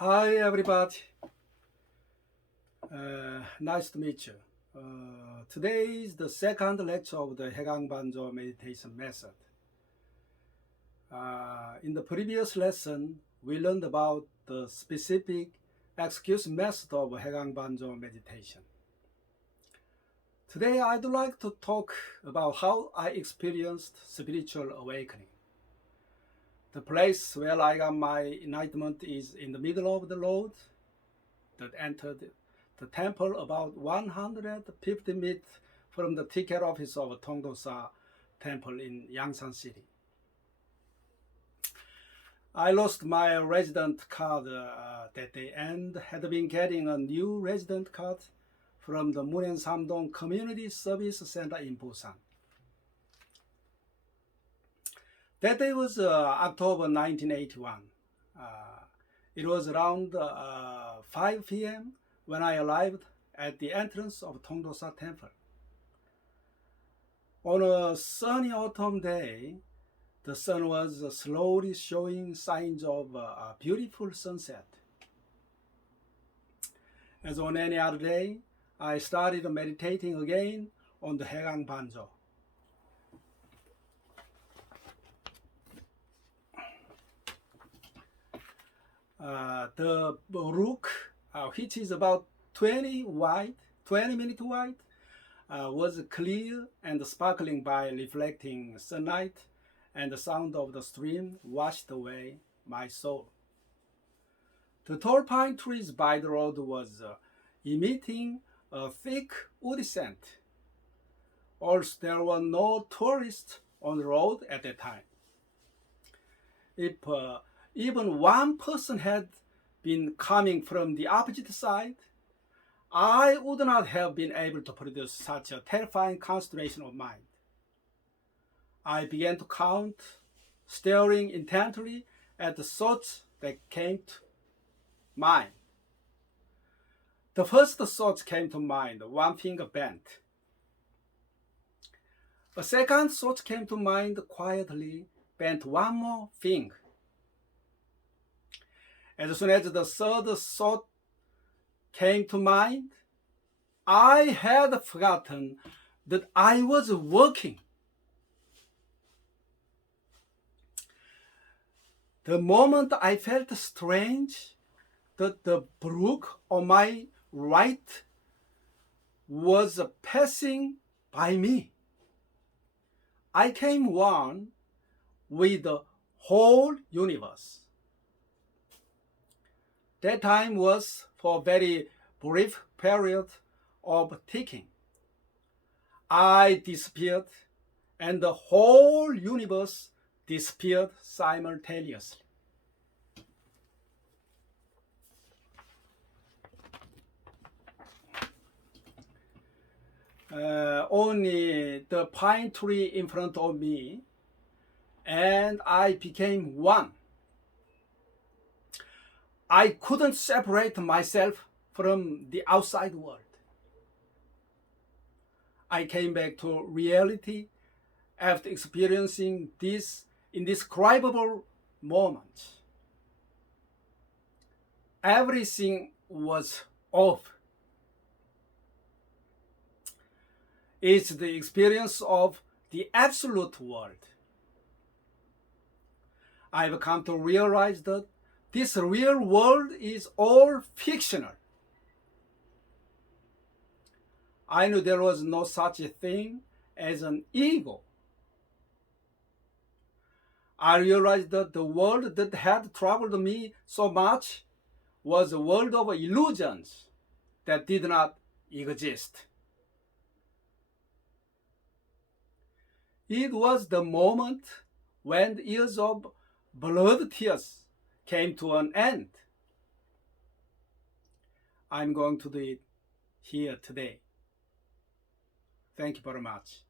Hi everybody, nice to meet you. Today is the second lecture of the 회광반조 meditation method. In the previous lesson, we learned about the specific execution method of 회광반조 meditation. Today I'd like to talk about how I experienced spiritual awakening. The place where I got my enlightenment is in the middle of the road that entered the temple about 150 meters from the ticket office of Tongdosa Temple in Yangsan City. I lost my resident card that day and had been getting a new resident card from the Munyan Samdong Community Service Center in Busan. That day was October 1981. It was around 5 p.m. when I arrived at the entrance of Tongdosa Temple. On a sunny autumn day, the sun was slowly showing signs of a beautiful sunset. As on any other day, I started meditating again on the 회광반조. The brook, which is about 20 minutes wide, was clear and sparkling by reflecting sunlight, and the sound of the stream washed away my soul. The tall pine trees by the road was emitting a thick woody scent. Also, there were no tourists on the road at that time. If even one person had been coming from the opposite side, I would not have been able to produce such a terrifying concentration of mind. I began to count, staring intently at the thoughts that came to mind. The first thought came to mind, one finger bent. A second thought came to mind, quietly bent one more finger. As soon as the third thought came to mind, I had forgotten that I was working. The moment I felt strange that the brook on my right was passing by me, I came one with the whole universe. That time was for a very brief period of thinking. I disappeared, and the whole universe disappeared simultaneously. Only the pine tree in front of me, and I became one. I couldn't separate myself from the outside world. I came back to reality after experiencing this indescribable moment. Everything was off. It's the experience of the absolute world. I've come to realize that this real world is all fictional. I knew there was no such a thing as an ego. I realized that the world that had troubled me so much was a world of illusions that did not exist. It was the moment when the years of blood tears came to an end. I'm going to do it here today. Thank you very much.